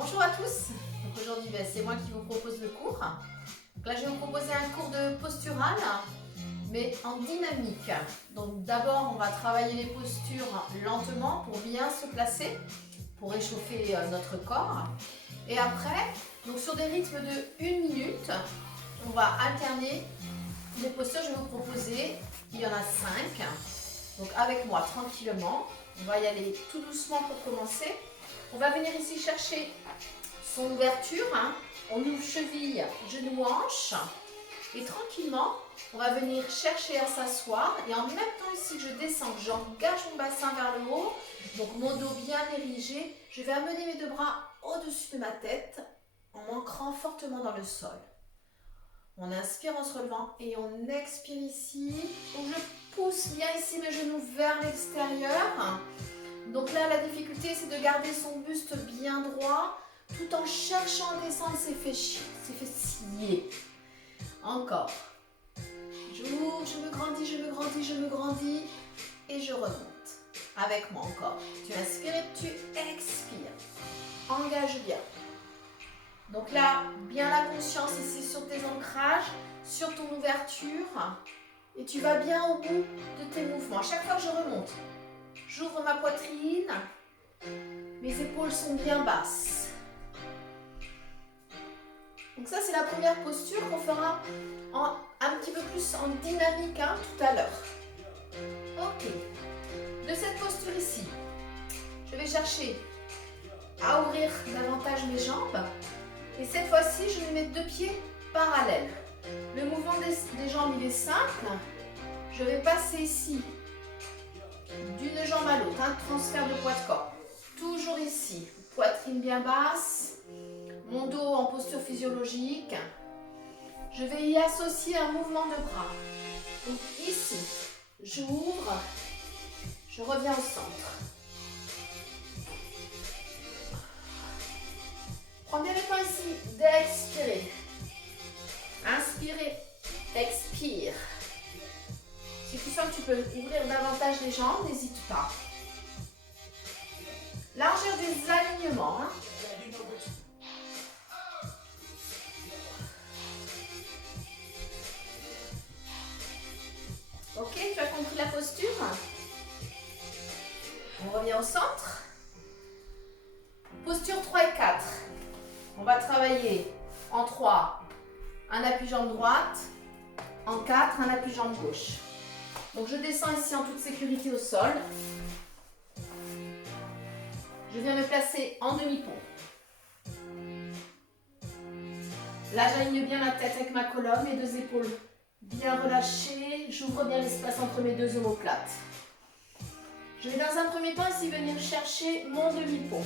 Bonjour à tous, donc aujourd'hui c'est moi qui vous propose le cours. Donc là je vais vous proposer un cours de postural mais en dynamique. Donc d'abord on va travailler les postures lentement pour bien se placer, pour réchauffer notre corps. Et après, donc sur des rythmes de 1 minute, on va alterner les postures. Je vais vous proposer, il y en a 5. Donc avec moi tranquillement, on va y aller tout doucement pour commencer. On va venir ici chercher son ouverture, on ouvre cheville, genou, hanche et tranquillement on va venir chercher à s'asseoir et en même temps ici je descends, j'engage mon bassin vers le haut, donc mon dos bien érigé, je vais amener mes deux bras au-dessus de ma tête en m'ancrant fortement dans le sol. On inspire en se relevant et on expire ici, donc je pousse bien ici mes genoux vers l'extérieur. Donc là, la difficulté, c'est de garder son buste bien droit, tout en cherchant à descendre ses fessiers. Encore. J'ouvre, je me grandis, je me grandis, je me grandis. Et je remonte. Avec moi encore. Tu inspires et tu expires. Engage bien. Donc là, bien la conscience ici sur tes ancrages, sur ton ouverture. Et tu vas bien au bout de tes mouvements. À chaque fois que je remonte, j'ouvre ma poitrine, mes épaules sont bien basses. Donc ça c'est la première posture qu'on fera un petit peu plus en dynamique tout à l'heure. Ok. De cette posture ici, je vais chercher à ouvrir davantage mes jambes. Et cette fois-ci, je vais mettre deux pieds parallèles. Le mouvement des jambes il est simple. Je vais passer ici d'une jambe à l'autre, transfert de poids de corps. Toujours ici, poitrine bien basse, mon dos en posture physiologique. Je vais y associer un mouvement de bras. Donc ici, j'ouvre, je reviens au centre. Prends bien le temps ici d'expirer. Inspirez, expire. Si tu sens que tu peux ouvrir davantage les jambes, n'hésite pas. Largeur des alignements. Ok, tu as compris la posture? On revient au centre. Posture 3 et 4. On va travailler en 3, un appui-jambe droite. En 4, un appui-jambe gauche. Donc je descends ici en toute sécurité au sol. Je viens me placer en demi-pont. Là, j'aligne bien la tête avec ma colonne, mes deux épaules bien relâchées. J'ouvre bien l'espace entre mes deux omoplates. Je vais dans un premier temps ici venir chercher mon demi-pont.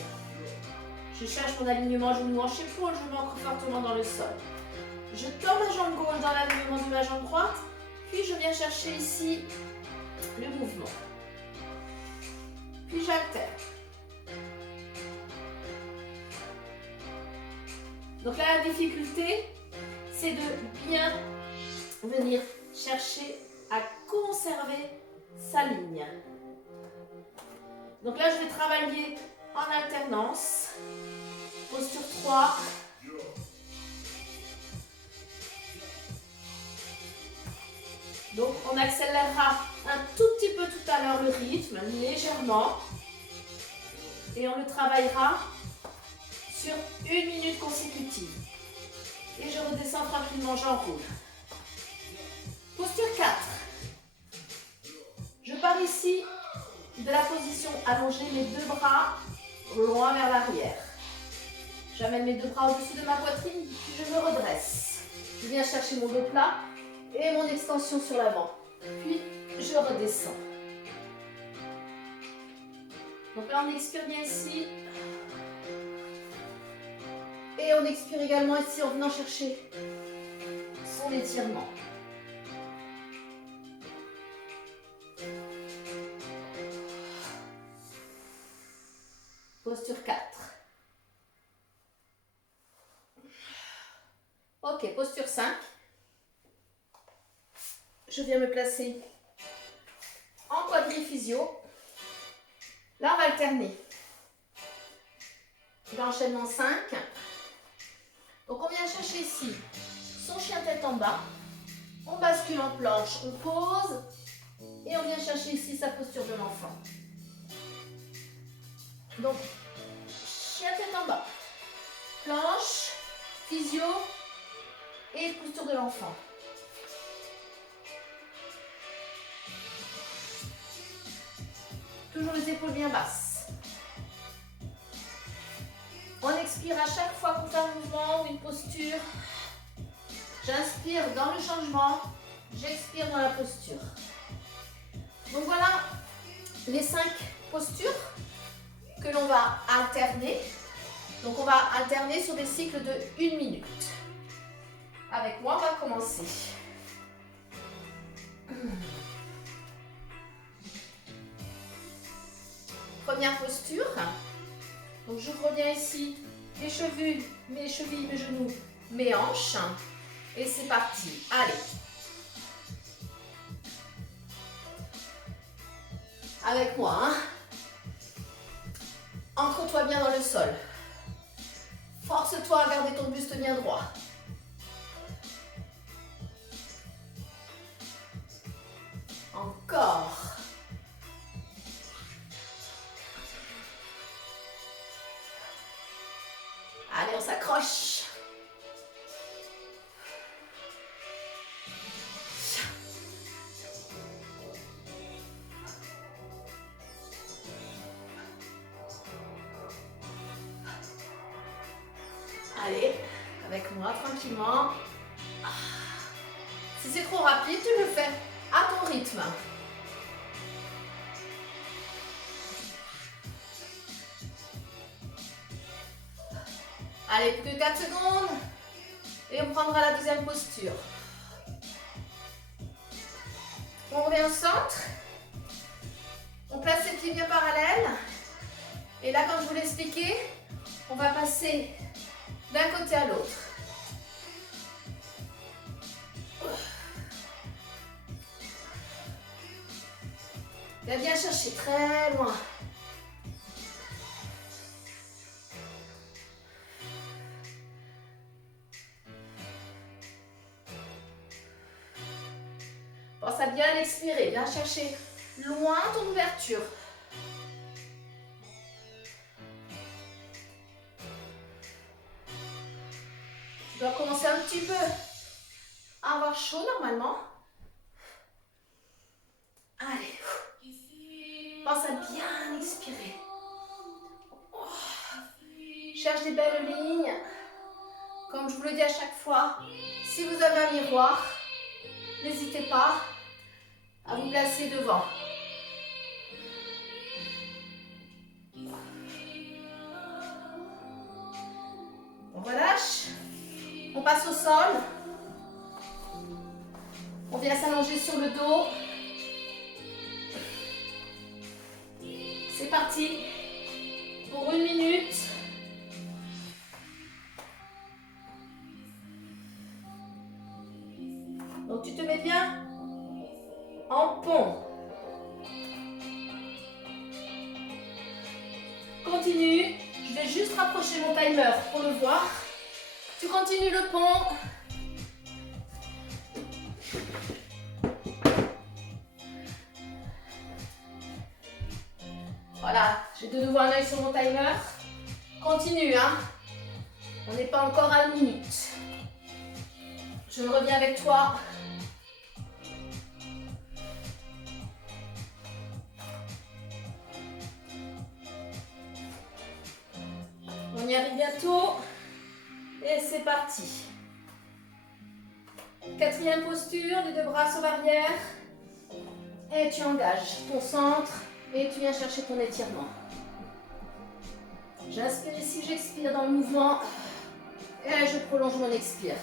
Je cherche mon alignement genou hanche épaule, je m'ancre fortement dans le sol. Je tends ma jambe gauche dans l'alignement de ma jambe droite, puis je viens chercher ici le mouvement. Puis j'altère. Donc là, la difficulté, c'est de bien venir chercher à conserver sa ligne. Donc là, je vais travailler en alternance. Posture 3. Donc, on accélérera un tout petit peu tout à l'heure le rythme, légèrement. Et on le travaillera sur 1 minute consécutive. Et je redescends tranquillement, j'enroule. Posture 4. Je pars ici de la position allongée, mes deux bras loin vers l'arrière. J'amène mes deux bras au-dessus de ma poitrine, puis je me redresse. Je viens chercher mon dos plat et mon extension sur l'avant. Puis je redescends. Donc là, on expire bien ici. Et on expire également ici en venant chercher son étirement. Posture 4. Ok, posture 5. Je viens me placer en quadriphysio. Là, on va alterner L'enchaînement 5. Donc on vient chercher ici son chien tête en bas. On bascule en planche, on pose. Et on vient chercher ici sa posture de l'enfant. Donc, chien tête en bas. Planche, physio et posture de l'enfant. Toujours les épaules bien basses. On expire à chaque fois qu'on fait un mouvement ou une posture. J'inspire dans le changement, j'expire dans la posture. Donc voilà les 5 postures que l'on va alterner. Donc on va alterner sur des cycles de 1 minute. Avec moi, on va commencer. Première posture. Donc je reviens ici, mes chevilles, mes genoux, mes hanches. Et c'est parti. Allez. Avec moi. Hein. Ancre-toi bien dans le sol. Force-toi à garder ton buste bien droit. Encore. Allez, on s'accroche. Allez, avec moi, tranquillement. Si c'est trop rapide, tu le fais à ton rythme. Allez, plus que 4 secondes. Et on prendra la deuxième posture. On revient au centre. On place ses pieds bien parallèles. Et là, comme je vous l'ai expliqué, on va passer d'un côté à l'autre. Viens bien chercher très loin. Pense à bien expirer. Viens chercher loin ton ouverture. Tu dois commencer un petit peu à avoir chaud normalement. Allez. Pense à bien expirer. Cherche des belles lignes. Comme je vous le dis à chaque fois, si vous avez un miroir, n'hésitez pas à vous placer devant. On relâche. On passe au sol. On vient s'allonger sur le dos. C'est parti pour 1 minute. Donc tu te mets bien en pont. Continue. Je vais juste rapprocher mon timer pour le voir. Tu continues le pont. Voilà, j'ai de nouveau un œil sur mon timer. Continue, hein. On n'est pas encore à 1 minute. Je reviens avec toi. On y arrive bientôt. Et c'est parti. 4e posture, les 2 bras sur l'arrière. Et tu engages ton centre. Et tu viens chercher ton étirement. J'inspire ici, j'expire dans le mouvement. Et je prolonge mon expire.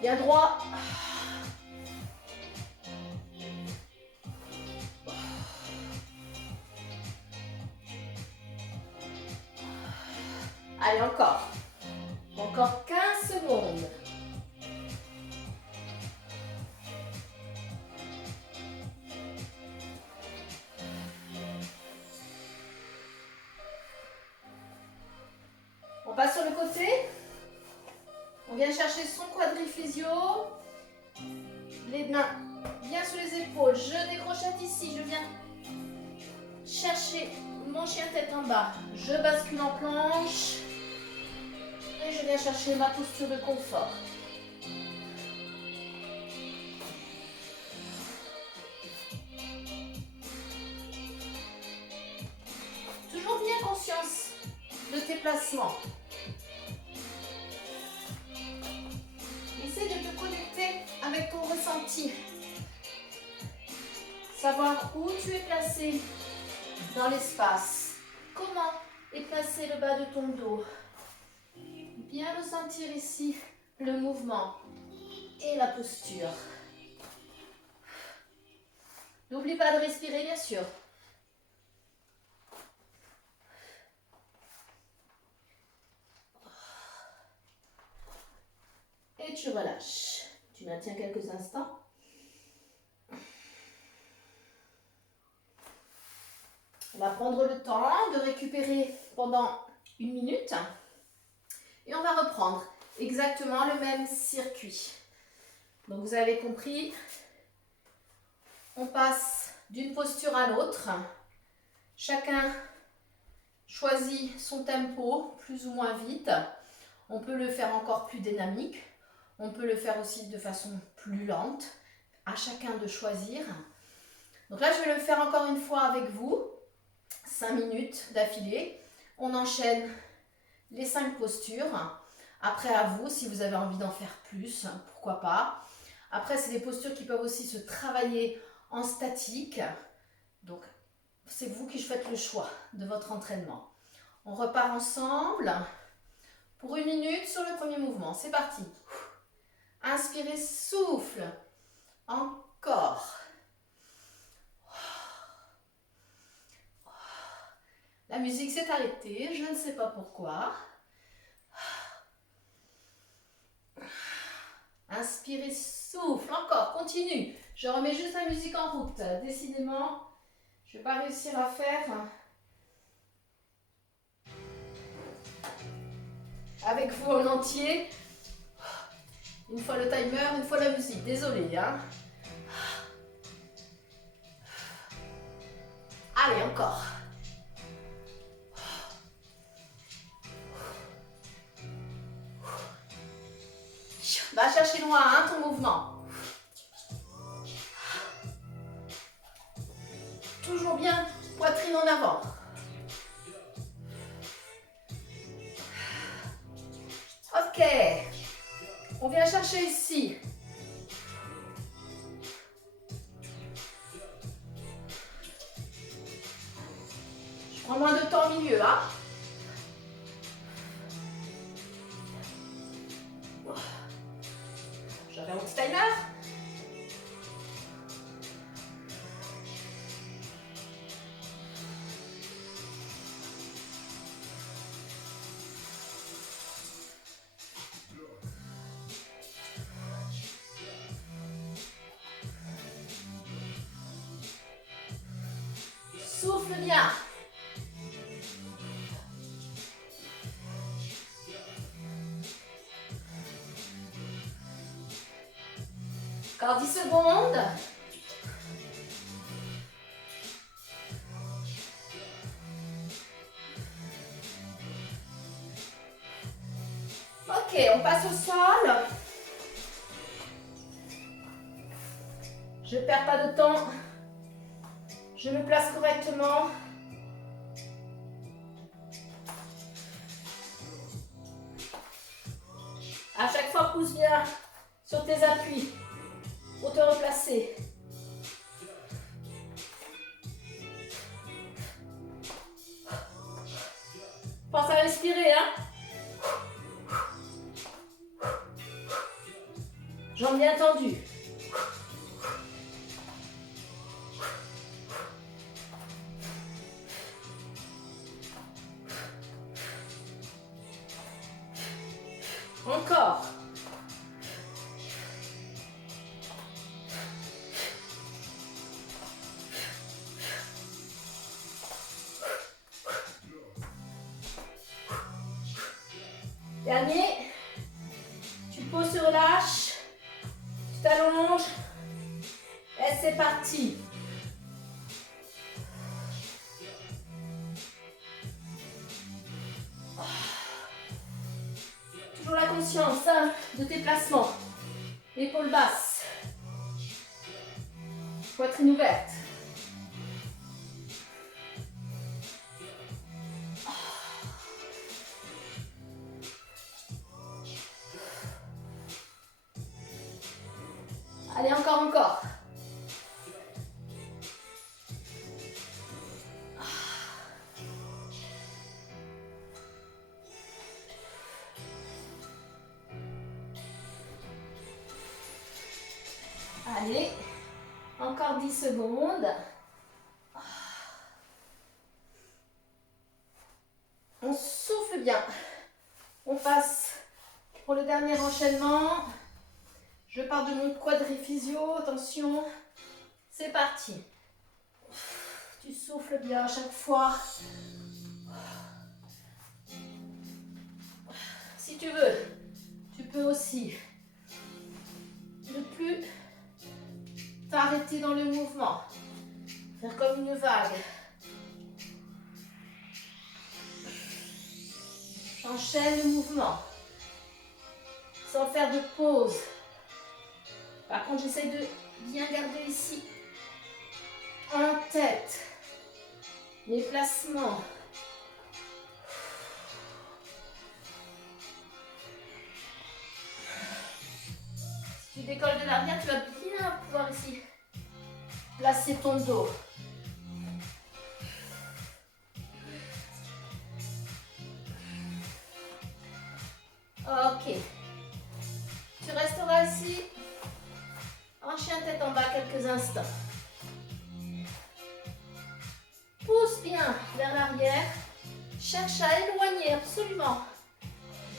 Bien droit. Allez, encore. Encore secondes. On passe sur le côté. On vient chercher son quadriphysio. Les mains bien sous les épaules. Je décrochette ici. Je viens chercher mon chien tête en bas. Je bascule en planche. Et je viens chercher ma posture de confort. Toujours bien conscience de tes placements. Essaie de te connecter avec ton ressenti. Savoir où tu es placé dans l'espace. Comment est placé le bas de ton dos. Bien ressentir ici le mouvement et la posture. N'oublie pas de respirer, bien sûr. Et tu relâches. Tu maintiens quelques instants. On va prendre le temps de récupérer pendant 1 minute. Et on va reprendre exactement le même circuit. Donc vous avez compris, on passe d'une posture à l'autre. Chacun choisit son tempo, plus ou moins vite. On peut le faire encore plus dynamique. On peut le faire aussi de façon plus lente. À chacun de choisir. Donc là, je vais le faire encore une fois avec vous. 5 minutes d'affilée. On enchaîne les 5 postures. Après, à vous, si vous avez envie d'en faire plus, pourquoi pas. Après, c'est des postures qui peuvent aussi se travailler en statique. Donc, c'est vous qui faites le choix de votre entraînement. On repart ensemble pour 1 minute sur le premier mouvement. C'est parti. Inspirez, souffle. Encore. La musique s'est arrêtée, je ne sais pas pourquoi. Inspirez, souffle. Encore, continue. Je remets juste la musique en route. Décidément, je ne vais pas réussir à faire avec vous en entier. Une fois le timer, une fois la musique. Désolée, hein. Allez, encore. Va chercher loin, hein, ton mouvement. Toujours bien, poitrine en avant. Ok. On vient chercher ici. Je prends moins de temps au milieu, hein. J'avais un petit timer. Souffle bien. Encore 10 secondes. Ok, on passe au sol. Je ne perds pas de temps. Je me place correctement. À chaque fois, pousse bien sur tes appuis pour te replacer. Pense à respirer, hein. Jambes bien tendues. On encore. Dernier. Tu poses, tu relâches. Tu t'allonges. Et c'est parti. Toujours la conscience hein, de tes placements. Épaules basses. Poitrine ouverte. Allez, encore. Allez, encore 10 secondes. On souffle bien. On passe pour le dernier enchaînement. Je pars de mon quadriphysio, attention, c'est parti. Tu souffles bien à chaque fois. Si tu veux, tu peux aussi ne plus t'arrêter dans le mouvement. Faire comme une vague. J'enchaîne le mouvement sans faire de pause. Par contre, j'essaie de bien garder ici en tête mes placements. Si tu décolles de l'arrière, tu vas bien pouvoir ici placer ton dos. Ok. Tu resteras ici en chien tête en bas quelques instants. Pousse bien vers l'arrière. Cherche à éloigner absolument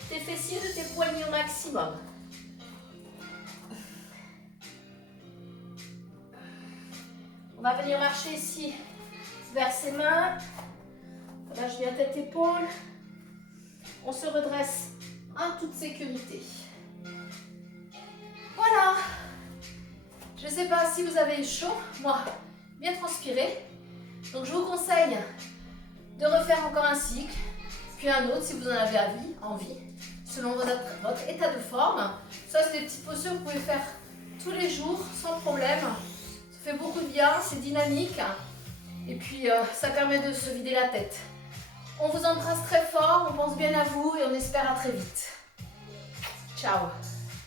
tes fessiers de tes poignets au maximum. On va venir marcher ici vers ses mains. Relâche bien tête épaule. On se redresse en toute sécurité. Voilà. Je ne sais pas si vous avez chaud, moi, bien transpiré. Donc je vous conseille de refaire encore un cycle, puis un autre si vous en avez envie, selon votre état de forme. Ça, c'est des petites postures que vous pouvez faire tous les jours, sans problème. Ça fait beaucoup de bien, c'est dynamique. Et puis, ça permet de se vider la tête. On vous embrasse très fort, on pense bien à vous et on espère à très vite. Ciao.